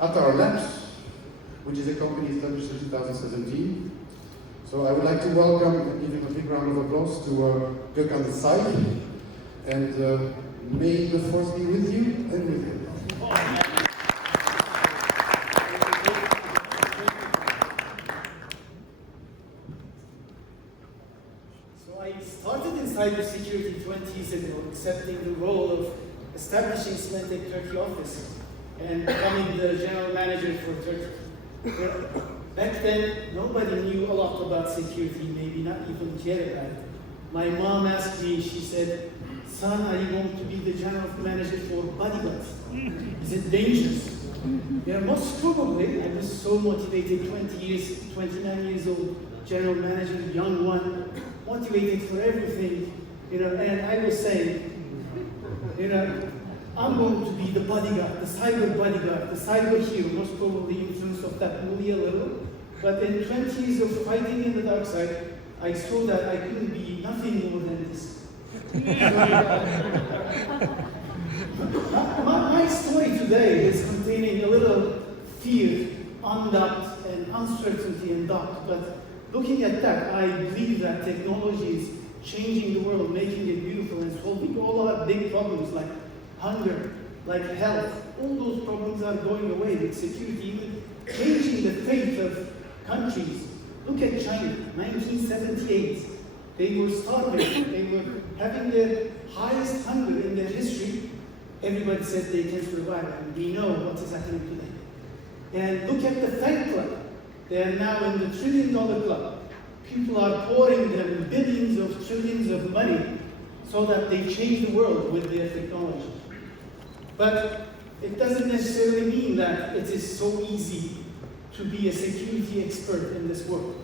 Attar Labs, which is a company established in 2017. So I would like to welcome and give him a big round of applause to Gökhan Desai, and may the force be with you and with him. So I started in cybersecurity 20 years ago, accepting the role of establishing Symantec Turkey office and becoming the general manager for Turkey. Back then, nobody knew a lot about security, maybe not even cared about it. My mom asked me, she said, "Son, are you going to be the general manager for Bodyguard? Is it dangerous?" Yeah, most probably. I was so motivated, 29 years old, general manager, young one, motivated for everything, and I was saying, I'm going to be the bodyguard, the cyber bodyguard, the cyber hero, most probably influenced of that movie a little. But in 20 years of fighting in the dark side, I saw that I couldn't be nothing more than this. My story today is containing a little fear, doubt, and uncertainty and doubt. But looking at that, I believe that technology is changing the world, making it beautiful, and solving all our big problems like hunger, like health. All those problems are going away with security, even changing the fate of countries. Look at China, 1978. They were starving. They were having their highest hunger in their history. Everybody said they can survive, and we know what is happening today. And look at the Fed Club. They are now in the $1 trillion club. People are pouring them billions of trillions of money so that they change the world with their technology. But it doesn't necessarily mean that it is so easy to be a security expert in this world,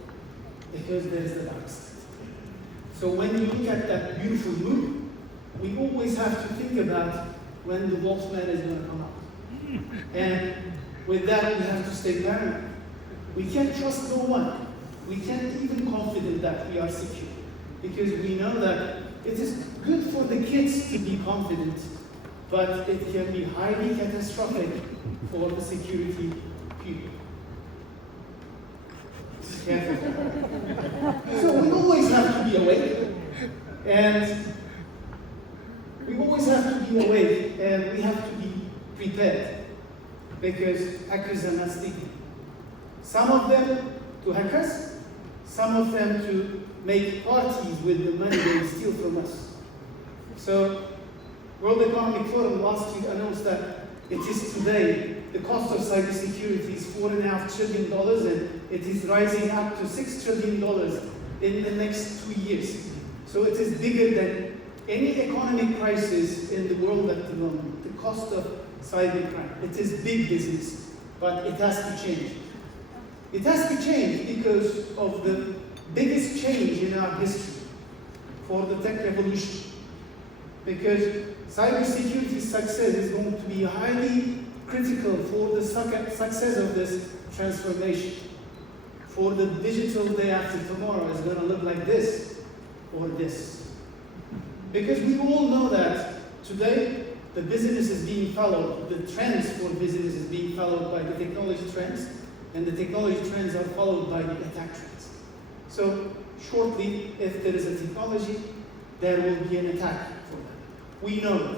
because there's the dark side. So when you look at that beautiful movie, we always have to think about when the Wolfman is going to come out. And with that, we have to stay paranoid. We can't trust no one. We can't even confident that we are secure, because we know that it is good for the kids to be confident, but it can be highly catastrophic for the security people. So we always have to be awake, and we always have to be awake, and we have to be prepared, because hackers are not sleeping. Some of them to hack us, some of them to make parties with the money they steal from us. So, World Economic Forum last week announced that it is today, the cost of cybersecurity is $4.5 trillion, and it is rising up to $6 trillion in the next 2 years. So it is bigger than any economic crisis in the world at the moment, the cost of cybercrime. It is big business, but it has to change. It has to change because of the biggest change in our history for the tech revolution. Because cybersecurity success is going to be highly critical for the success of this transformation. For the digital day after tomorrow is going to look like this or this. Because we all know that today the business is being followed, the trends for business is being followed by the technology trends, and the technology trends are followed by the attack trends. So shortly, if there is a technology, there will be an attack for that. We know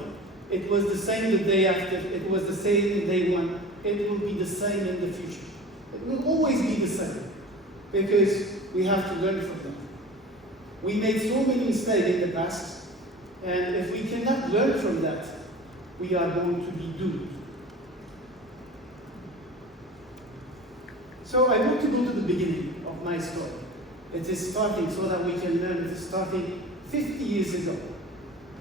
it was the same the day after, it was the same day one, it will be the same in the future. It will always be the same, because we have to learn from them. We made so many mistakes in the past, and if we cannot learn from that, we are going to be doomed. So I want to go to the beginning of my story. It is starting so that we can learn. It is starting 50 years ago.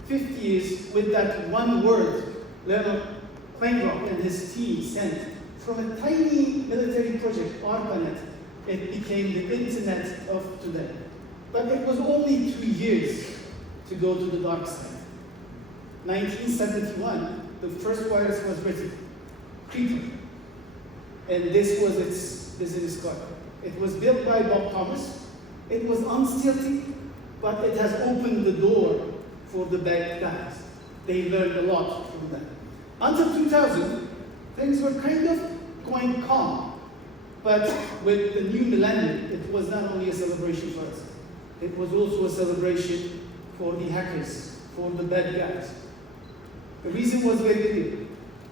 50 years with that one word Leonard Kleinrock and his team sent from a tiny military project, ARPANET. It became the internet of today. But it was only 2 years to go to the dark side. 1971, the first virus was written, Creeper. And this was its business card. It was built by Bob Thomas. It was unstealthy, but it has opened the door for the bad guys. They learned a lot from that. Until 2000, things were kind of going calm. But with the new millennium, it was not only a celebration for us, it was also a celebration for the hackers, for the bad guys. The reason was very clear.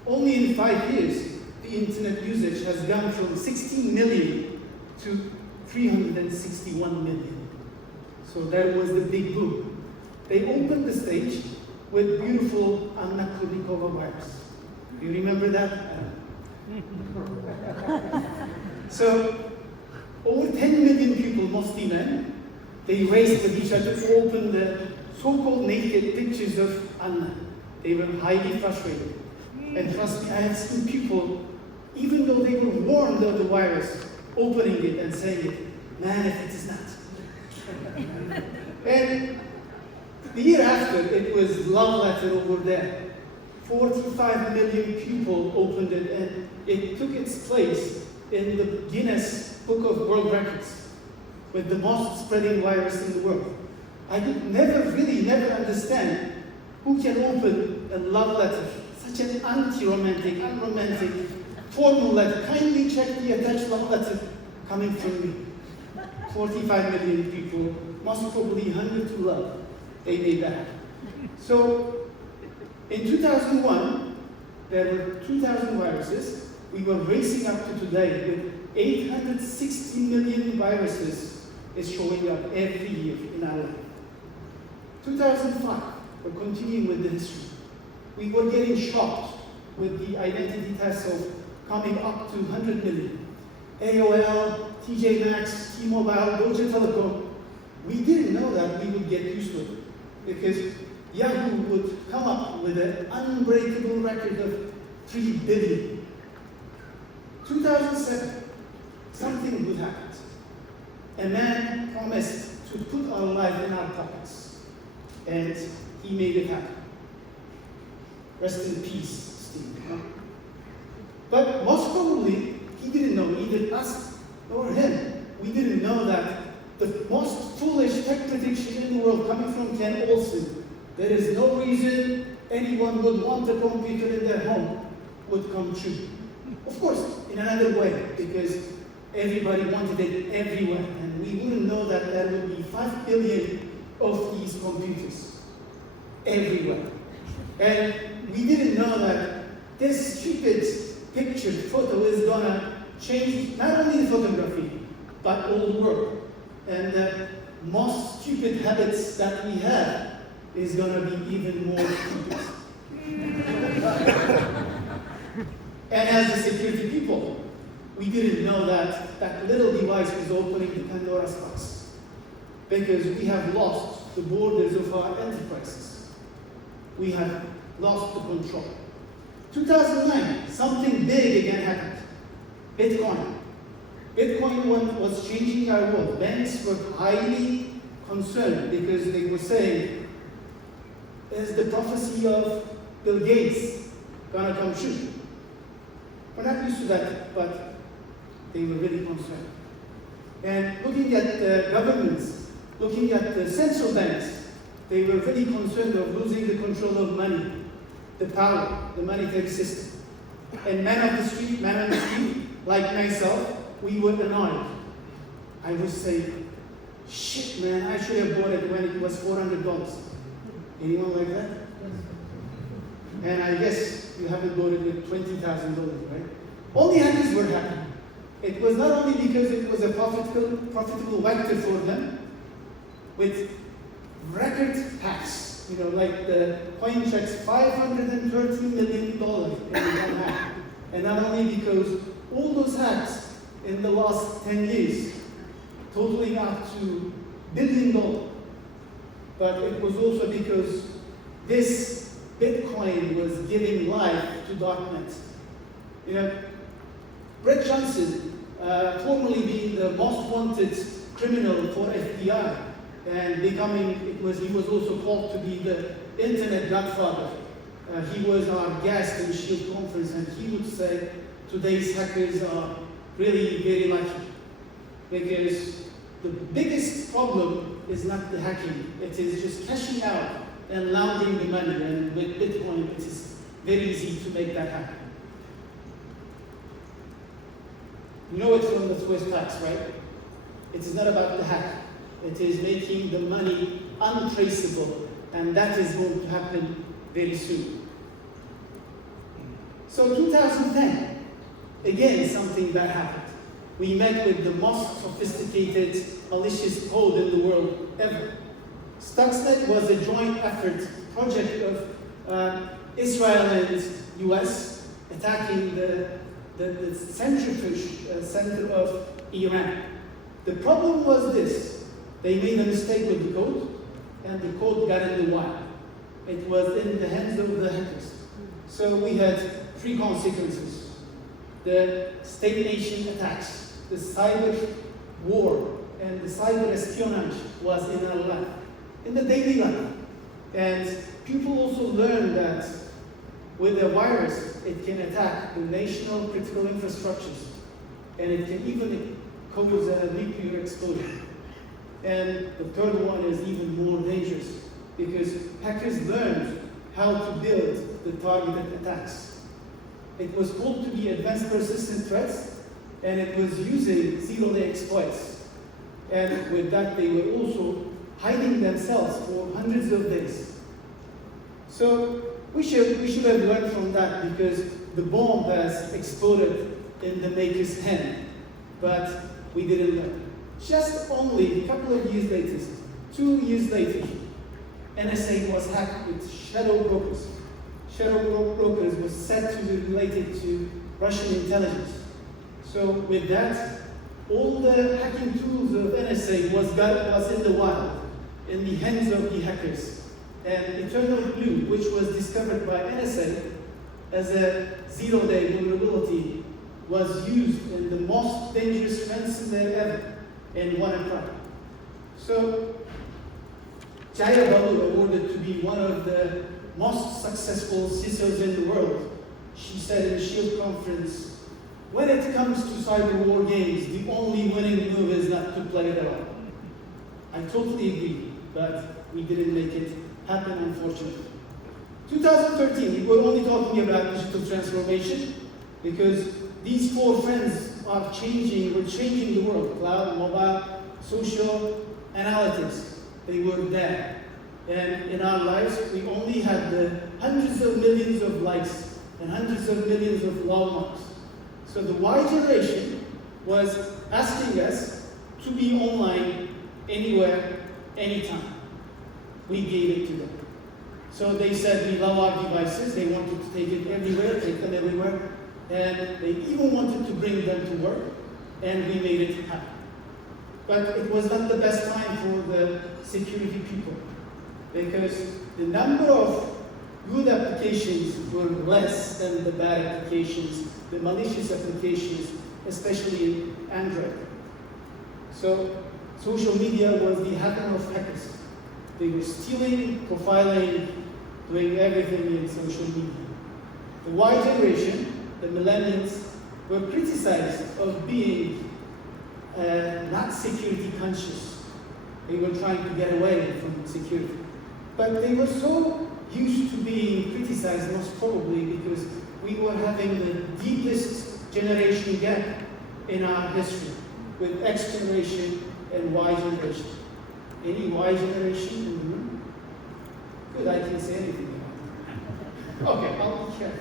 Only in 5 years, the internet usage has gone from 16 million to 361 million. So that was the big boom. They opened the stage with beautiful Anna Kournikova virus. Do you remember that? So, over 10 million people, mostly men, they raced with each other to open the so-called naked pictures of Anna. They were highly frustrated. And trust me, I had seen people, even though they were warned of the virus, opening it and saying it, man, if it is not. And the year after, it was love letter over there. 45 million people opened it, and it took its place in the Guinness Book of World Records with the most spreading virus in the world. I could never understand who can open a love letter, such an anti-romantic, unromantic, formal letter. Kindly check the attached love letter coming from me. 45 million people, most probably hungry to love. They made that. So, in 2001, there were 2,000 viruses. We were racing up to today with 860 million viruses is showing up every year in our life. 2005, we're continuing with the history. We were getting shocked with the identity tests of coming up to 100 million. AOL, TJ Maxx, T-Mobile, Deutsche Telekom. We didn't know that we would get used to it because Yahoo would come up with an unbreakable record of 3 billion. 2007, something good happened. A man promised to put our life in our pockets, and he made it happen. Rest in peace, Steve. But most probably, he didn't know, either us or him. We didn't know that the most foolish tech prediction in the world coming from Ken Olsen, there is no reason anyone would want a computer in their home, would come true. Of course, in another way, because everybody wanted it everywhere, and we wouldn't know that there would be 5 billion of these computers everywhere. And we didn't know that this stupid picture, photo is gonna change not only the photography, but all the world. And the most stupid habits that we have is gonna be even more stupid. And as the security people, we didn't know that that little device was opening the Pandora's box, because we have lost the borders of our enterprises. We have lost the control. 2009, something big again happened. Bitcoin. Bitcoin was changing our world. Banks were highly concerned because they were saying, is the prophecy of Bill Gates gonna come true? We're not used to that, but they were really concerned. And looking at the governments, looking at the central banks, they were really concerned of losing the control of money, the power, the monetary system. And man on the street, like myself, we were annoyed. I would say, shit man, I should have bought it when it was $400. Anyone like that? And I guess you haven't bought it with $20,000, right? All the hackers were happy. It was not only because it was a profitable vector for them, with record hacks, like the Coincheck's $530 million in one hack. And not only because all those hacks in the last 10 years, totaling up to $1 billion, but it was also because this Bitcoin was giving life to darknet. Brett Johnson, formerly being the most wanted criminal for FBI, and he was also called to be the internet godfather. He was our guest in SHIELD conference, and he would say today's hackers are really very lucky, because the biggest problem is not the hacking, it is just cashing out and laundering the money, and with Bitcoin it is very easy to make that happen. You know it from the Swiss tax, right? It is not about the hack. It is making the money untraceable, and that is going to happen very soon. So 2010, again, something bad happened. We met with the most sophisticated malicious code in the world ever. Stuxnet was a joint effort project of Israel and US attacking the centrifuge center of Iran. The problem was this: they made a mistake with the code, and the code got in the wild. It was in the hands of the hackers. So we had three consequences: the state-nation attacks, the cyber war, and the cyber espionage was in our life, in the daily life. And people also learned that with a virus, it can attack the national critical infrastructures, and it can even cause a nuclear explosion. And the third one is even more dangerous, because hackers learned how to build the targeted attacks. It was called to be advanced persistent threats, and it was using zero-day exploits. And with that, they were also hiding themselves for hundreds of days. So we should have learned from that, because the bomb has exploded in the maker's hand, but we didn't learn. Just only a couple of years later, 2 years later, NSA was hacked with shadow brokers. Shadow brokers was said to be related to Russian intelligence. So with that, all the hacking tools of NSA was in the wild, in the hands of the hackers. And Eternal Blue, which was discovered by NSA as a zero-day vulnerability, was used in the most dangerous ransomware ever in WannaCry. So Jaya Balu, awarded to be one of the most successful CISOs in the world, she said in the SHIELD conference, when it comes to cyber war games, the only winning move is not to play at all. I totally agree, but we didn't make it happen, unfortunately. 2013, we were only talking about digital transformation, because these four friends are changing the world: cloud, mobile, social, analytics. They were there. And in our lives, we only had the hundreds of millions of likes and hundreds of millions of love marks. So the Y generation was asking us to be online anywhere, anytime. We gave it to them. So they said we love our devices, they wanted to take it everywhere, take them everywhere, and they even wanted to bring them to work, and we made it happen. But it was not the best time for the security people, because the number of good applications were less than the bad applications, the malicious applications, especially in Android. So social media was the haven of hackers. They were stealing, profiling, doing everything in social media. The Y generation, the millennials, were criticized of being not security conscious. They were trying to get away from security. But they were so used to being criticized, most probably because we were having the deepest generation gap in our history with X generation and Y generation. Any Y generation in the room? Good, I can say anything about it. Okay, I'll be careful.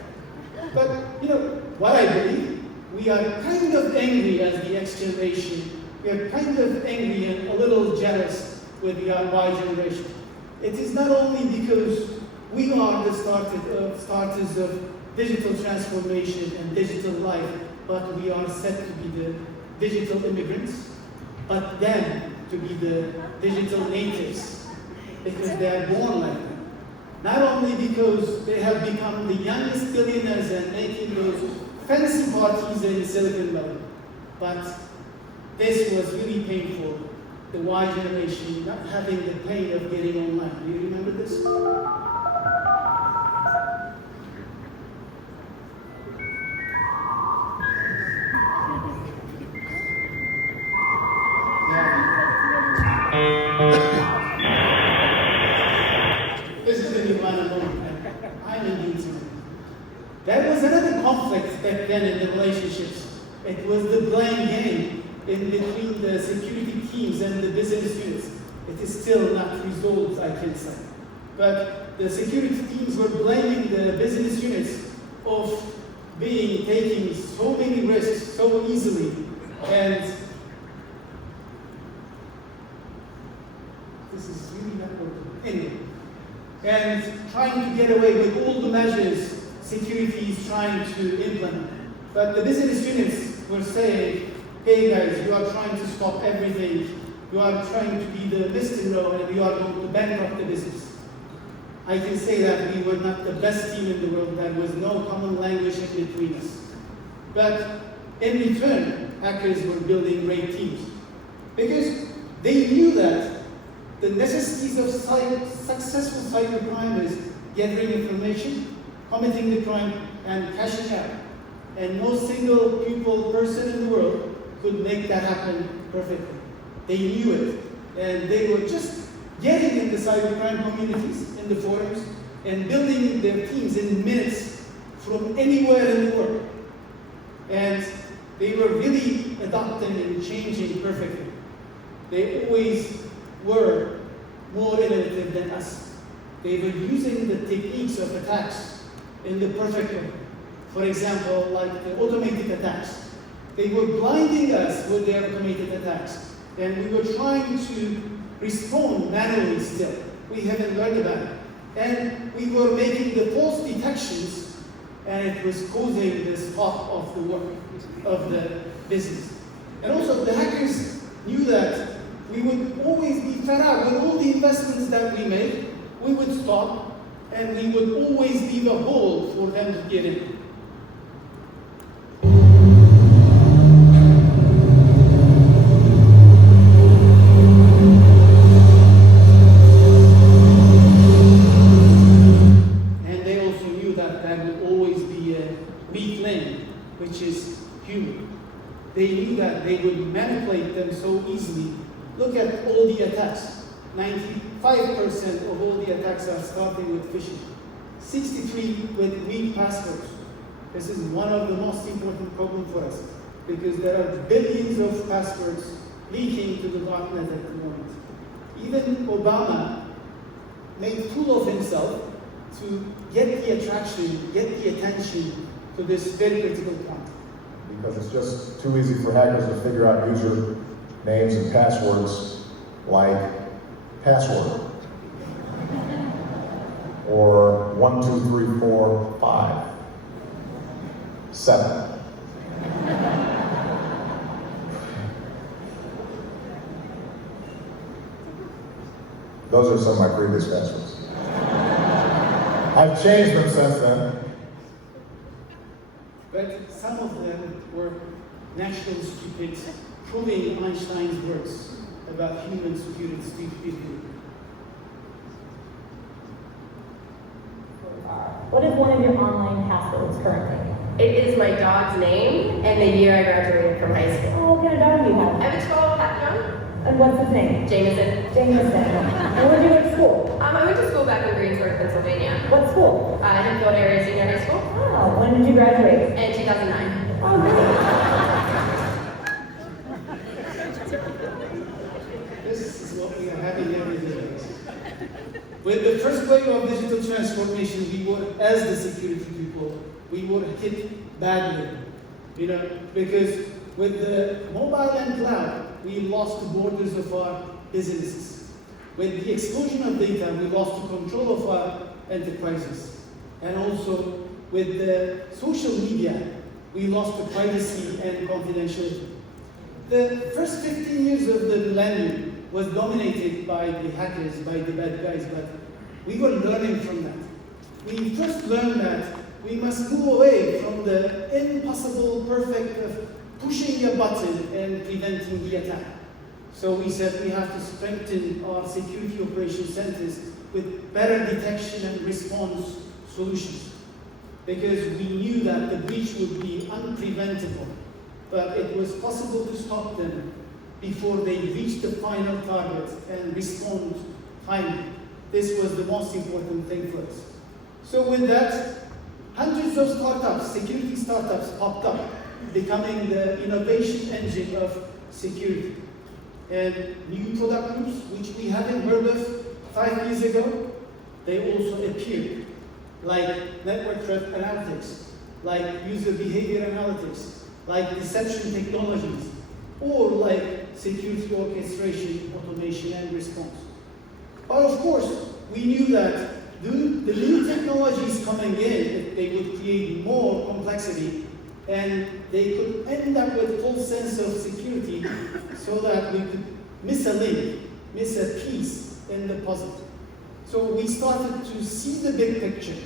But you know what I believe? We are kind of angry as the X generation. We are kind of angry and a little jealous with the Y generation. It is not only because we are the starters of digital transformation and digital life, but we are said to be the digital immigrants, but them to be the digital natives, because they are born like that. Not only because they have become the youngest billionaires and making those fancy parties in Silicon Valley, but this was really painful. The Y generation not having the pain of getting online. Do you remember this? This is the new man alone. I'm in YouTube. There was another conflict back then in the relationships. It was the blame game in between the security teams and the business units. It is still not resolved, I can say. But the security teams were blaming the business units of taking so many risks so easily, and this is really not working. Anyway, and trying to get away with all the measures security is trying to implement. But the business units were saying, hey guys, you are trying to stop everything. You are trying to be the Mr. No, and you are going to bankrupt the business. I can say that we were not the best team in the world. There was no common language in between us. But in return, hackers were building great teams. Because they knew that the necessities of successful cybercrime is gathering information, committing the crime, and cashing out. And no single person in the world could make that happen perfectly. They knew it. And they were just getting in the cybercrime communities, in the forums, and building their teams in minutes from anywhere in the world. And they were really adapting and changing perfectly. They always were more innovative than us. They were using the techniques of attacks in the perfect way. For example, like the automated attacks. They were blinding us with their automated attacks. And we were trying to respond manually still. We haven't learned about it. And we were making the false detections, and it was causing the stop of the work of the business. And also the hackers knew that we would always be fed out with all the investments that we made. We would stop, and we would always be the hole for them to get in. They knew that they would manipulate them so easily. Look at all the attacks. 95% of all the attacks are starting with phishing. 63 with weak passwords. This is one of the most important problems for us, because there are billions of passwords leaking to the darknet at the moment. Even Obama made a fool of himself to get the attraction, get the attention to this very critical point. Because it's just too easy for hackers to figure out user names and passwords like password or 1, 2, 3, 4, 5, 7. Those are some of my previous passwords. I've changed them since then. But some of them were natural stupid, proving Einstein's words about human stupidity. What is one of your online passwords currently? It is my dog's name and the year I graduated from high school. Oh, what kind of dog do you have? I have a 12 John. And what's his name? Jameson. Jameson. And where did you go to school? I went to school back in Greensburg, Pennsylvania. What school? Hempfield Area Senior High School. Oh, when did you graduate? In 2009. Oh, great. This is what we are having every day. With the first wave of digital transformation, we were, as the security people, we were hit badly. Because with the mobile and cloud, we lost the borders of our businesses. With the explosion of data, we lost the control of our enterprises. And also, with the social media, we lost the privacy and confidentiality. The first 15 years of the millennium was dominated by the hackers, by the bad guys, but we were learning from that. We first learned that we must move away from the impossible perfect of pushing a button and preventing the attack. So we said we have to strengthen our security operations centers with better detection and response solutions. Because we knew that the breach would be unpreventable, but it was possible to stop them before they reached the final target and respond timely. This was the most important thing for us. So with that, hundreds of startups, security startups popped up. becoming the innovation engine of security. And new product groups, which we hadn't heard of 5 years ago, they also appeared, like network threat analytics, like user behavior analytics, like deception technologies, or like security orchestration, automation, and response. But of course, we knew that the new technologies coming in, they would create more complexity, and they could end up with false sense of security so that we could miss a link, miss a piece in the puzzle. So we started to see the big picture.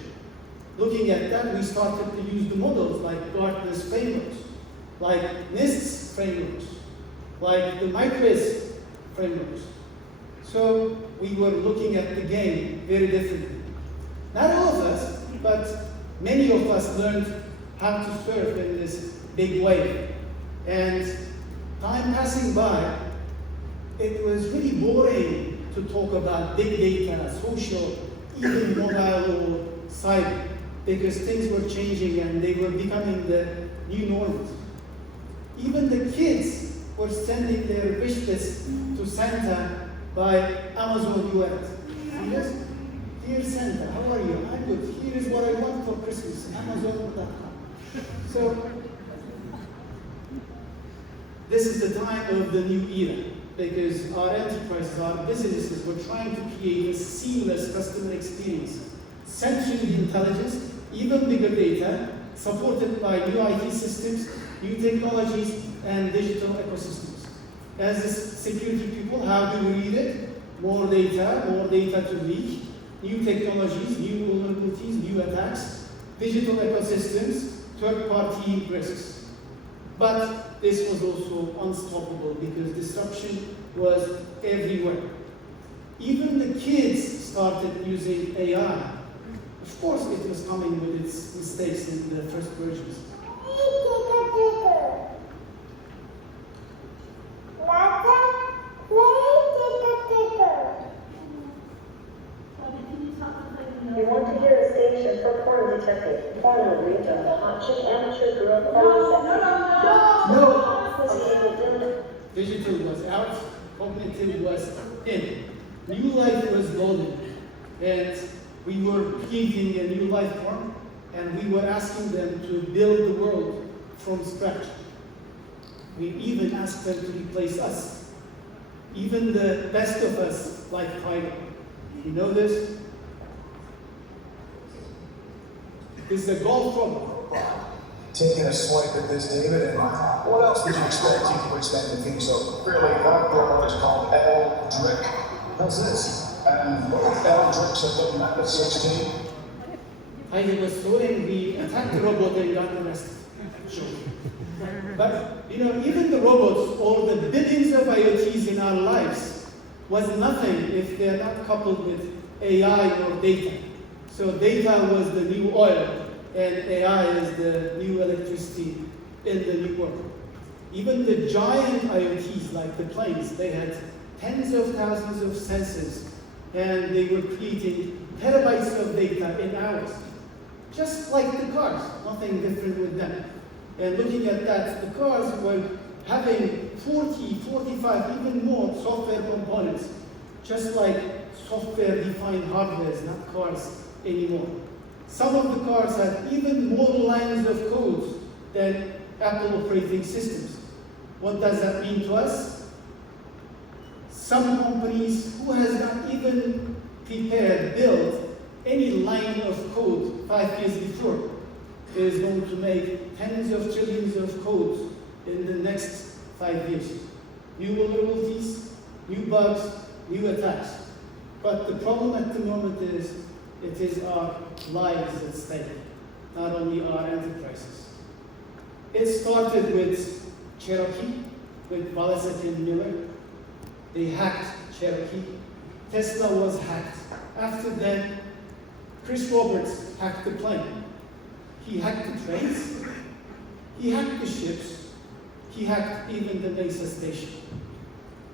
Looking at that, we started to use the models like Gartner's frameworks, like NIST's frameworks, like the MITRE's frameworks. So we were looking at the game very differently. Not all of us, but many of us learned how to surf in this big wave. And time passing by, it was really boring to talk about big data, social, even mobile or cyber, because things were changing and they were becoming the new norms. Even the kids were sending their wish list to Santa by Amazon US. Yes? Dear Santa, how are you? I'm good. Here is what I want for Christmas, Amazon.com. So, this is the time of the new era, because our enterprises, our businesses were trying to create a seamless customer experience, centering the intelligence, even bigger data, supported by new IT systems, new technologies, and digital ecosystems. As a security people, how do we read it? More data to leak, new technologies, new vulnerabilities, new attacks, digital ecosystems, third-party risks. But this was also unstoppable because disruption was everywhere. Even the kids started using AI. Of course, it was coming with its mistakes in the first versions. You want to hear a station for porn detective, porno region, hot chick amateur girl, No! Digital was out, cognitive was in. New life was golden. And we were creating a new life form, and we were asking them to build the world from scratch. We even asked them to replace us. Even the best of us, like Fido. You know this? This is a golf club. Taking a swipe at this, David, and what else would you expect? You would expect to think so. Really, that girl is called Eldrick. What's this? Eldrick's a little map at 16. Heidi was so angry, attacked the robot and got arrested. Sure. But, you know, even the robots or the billions of IoTs in our lives was nothing if they're not coupled with AI or data. So data was the new oil, and AI is the new electricity in the new world. Even the giant IoTs like the planes, they had tens of thousands of sensors, and they were creating terabytes of data in hours. Just like the cars, nothing different with them. And looking at that, the cars were having 40, 45, even more software components, just like software-defined hardware, not cars anymore. Some of the cars had even more lines of codes than Apple operating systems. What does that mean to us? Some companies who has not even prepared, built any line of code 5 years before is going to make tens of trillions of codes in the next 5 years. New vulnerabilities, new bugs, new attacks. But the problem at the moment is it is our lives at stake, not only our enterprises. It started with Cherokee, with Valasek and Miller. They hacked Cherokee. Tesla was hacked. After that, Chris Roberts hacked the plane. He hacked the trains. He hacked the ships. He hacked even the Mesa station.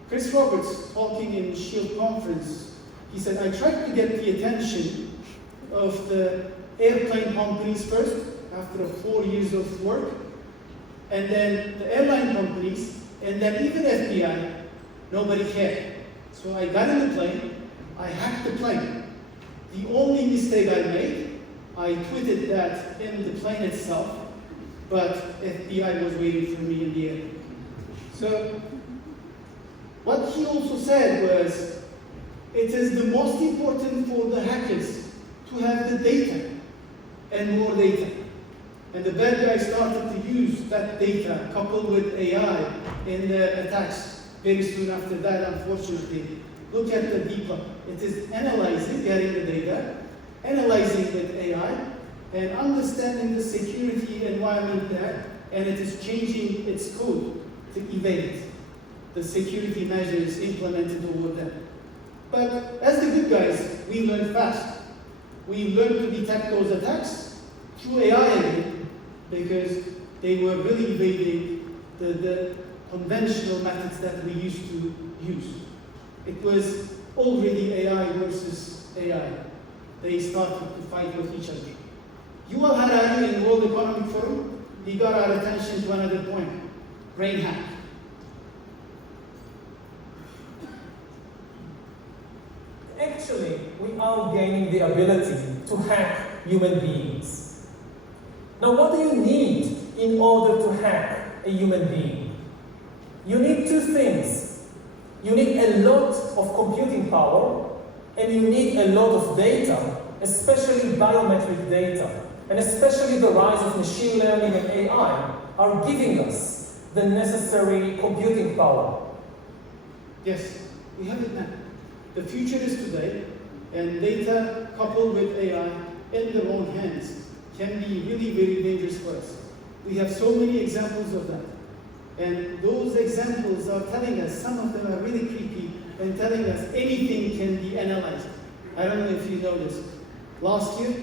Chris Roberts, talking in SHIELD conference, he said, I tried to get the attention of the airplane companies first, after 4 years of work, and then the airline companies, and then even FBI, nobody cared. So I got in the plane, I hacked the plane. The only mistake I made, I tweeted that in the plane itself, but FBI was waiting for me in the air. So what he also said was, it is the most important for the hackers to have the data and more data. And the bad guys started to use that data coupled with AI in the attacks very soon after that, unfortunately. Look at the DeepLab. It is analyzing, getting the data, analyzing with AI, and understanding the security environment there, and it is changing its code to evade the security measures implemented over there. But as the good guys, we learn fast. We learn to detect those attacks through AI again, because they were really evading the conventional methods that we used to use. It was already AI versus AI. They started to fight with each other. Yuval Harari in the World Economic Forum, he got our attention to another point, brain hack. Actually, we are gaining the ability to hack human beings. Now, what do you need in order to hack a human being? You need two things. You need a lot of computing power, and you need a lot of data, especially biometric data, and especially the rise of machine learning and AI are giving us the necessary computing power. Yes, we have it now. The future is today, and data coupled with AI in their own hands can be really very dangerous for us. We have so many examples of that. And those examples are telling us, some of them are really creepy, and telling us anything can be analyzed. I don't know if you know this. Last year,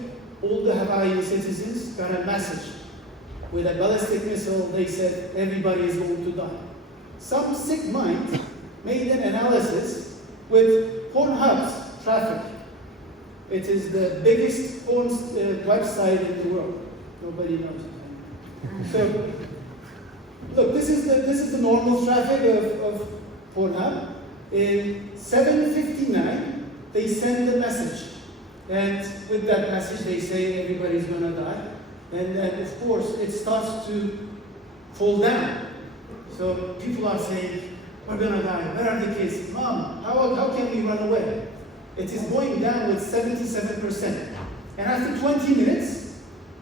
all the Hawaiian citizens got a message. With a ballistic missile, they said everybody is going to die. Some sick mind made an analysis with Pornhub's traffic. It is the biggest porn website in the world. Nobody knows it. So, look, this is the normal traffic of Pornhub. In 7:59, they send a message. And with that message, they say everybody's gonna die. And then, of course, it starts to fall down. So people are saying, we're gonna die. Where are the kids? Mom, how can we run away? It is going down with 77%. And after 20 minutes,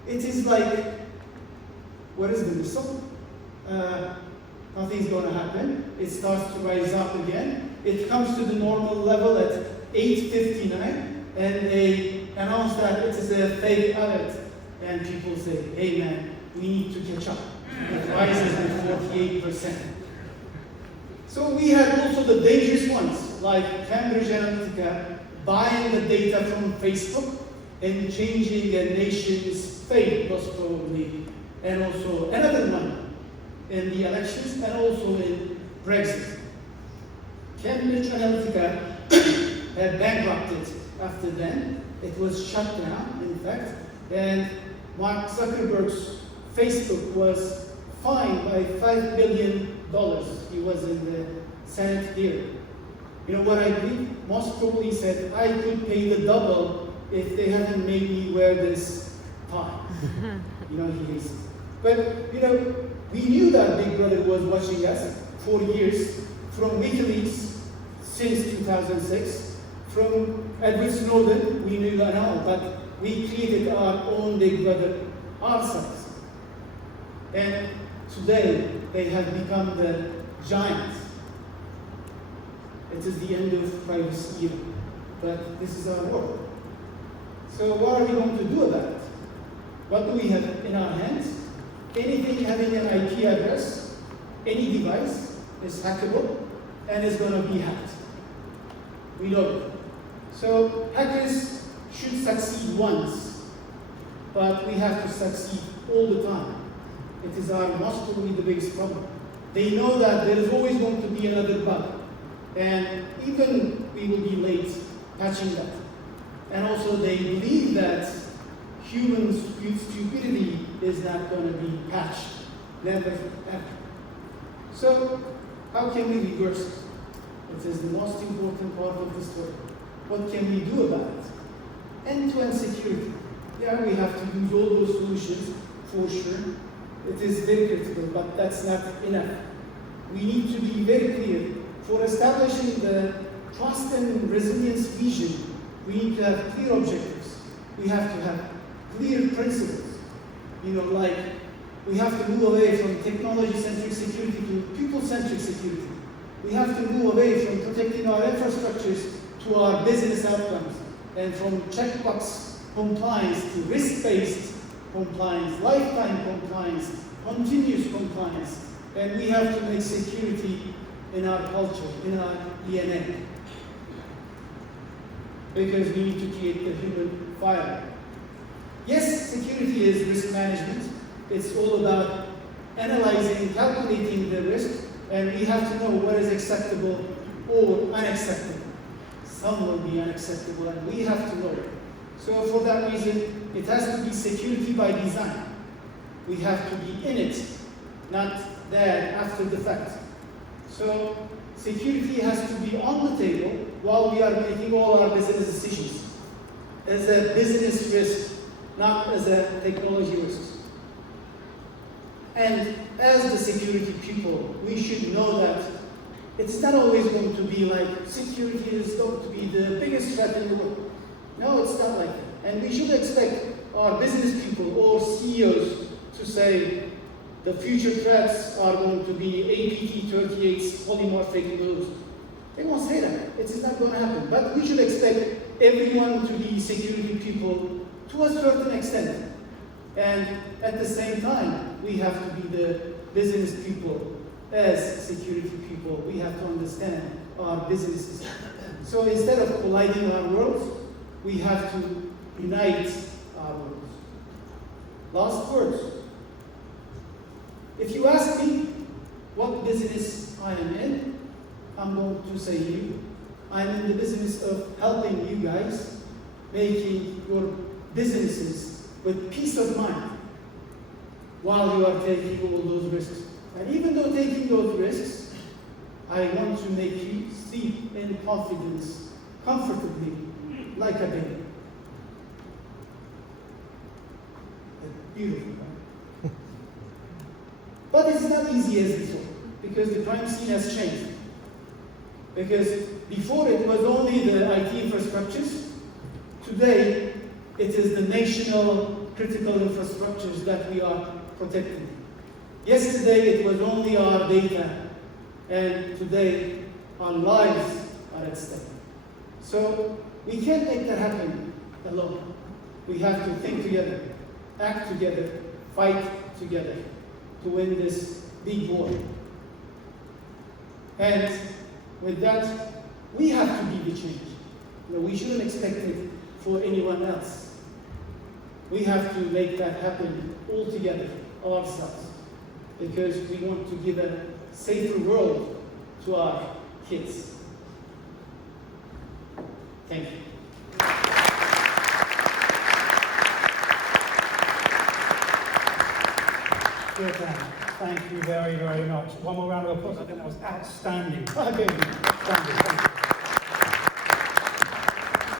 it is like, where is the missile? Nothing's gonna happen. It starts to rise up again. It comes to the normal level at 8:59, and they announce that it is a fake alert. And people say, hey man, we need to catch up. It rises with 48%. So we had also the dangerous ones, like Cambridge Analytica buying the data from Facebook and changing a nation's fate, most probably. And also another one in the elections and also in Brexit. Cambridge Analytica had bankrupted after then. It was shut down, in fact, and Mark Zuckerberg's Facebook was fined by $5 billion. He was in the Senate hearing. You know what I believe? Most probably said, I could pay the double if they hadn't made me wear this tie. You know, he is. But, you know, we knew that Big Brother was watching us for years, from WikiLeaks since 2006, from Edward Snowden, we knew that all, but we created our own Big Brother ourselves. And today, they have become the giants. It is the end of privacy era, but this is our world. So what are we going to do about it? What do we have in our hands? Anything having an IP address, any device is hackable and is going to be hacked. We know it. So hackers should succeed once, but we have to succeed all the time. It is our most probably the biggest problem. They know that there is always going to be another bug, and even we will be late patching that. And also they believe that human stupidity is not going to be patched Never, ever. So, how can we reverse it? It is the most important part of the story. What can we do about it? End-to-end security. Yeah, we have to use all those solutions, for sure. It is very critical, but that's not enough. We need to be very clear. For establishing the trust and resilience vision, we need to have clear objectives. We have to have clear principles. You know, like we have to move away from technology-centric security to people-centric security. We have to move away from protecting our infrastructures to our business outcomes, and from checkbox compliance to risk-based compliance, lifetime compliance, continuous compliance. And we have to make security in our culture, in our DNA. Because we need to create the human fire. Yes, security is risk management. It's all about analyzing, calculating the risk, and we have to know what is acceptable or unacceptable. Some will be unacceptable, and we have to know it. So for that reason, it has to be security by design. We have to be in it, not there after the fact. So security has to be on the table while we are making all our business decisions as a business risk, not as a technology risk. And as the security people, we should know that it's not always going to be like security is going to be the biggest threat in the world. No, it's not like that. And we should expect our business people or CEOs to say the future threats are going to be APT38's polymorphic moves. They won't say that. It is not going to happen. But we should expect everyone to be security people to a certain extent. And at the same time, we have to be the business people. As security people, we have to understand our businesses. So instead of colliding our worlds, we have to unite our worlds. Last words. If you ask me what business I am in, I'm going to say you. I'm in the business of helping you guys, making your businesses with peace of mind while you are taking all those risks. And even though taking those risks, I want to make you sleep in confidence, comfortably, like a baby. Beautiful, right? But it's not easy as before, because the crime scene has changed. Because before it was only the IT infrastructures, today it is the national critical infrastructures that we are protecting. Yesterday it was only our data, and today our lives are at stake. So we can't make that happen alone. We have to think together, act together, fight together to win this big war. And with that, we have to be the change. We shouldn't expect it for anyone else. We have to make that happen all together, ourselves, because we want to give a safer world to our kids. Thank you. Good, thank you very, very much. One more round of applause. I think that was outstanding. Okay. Outstanding. Thank you.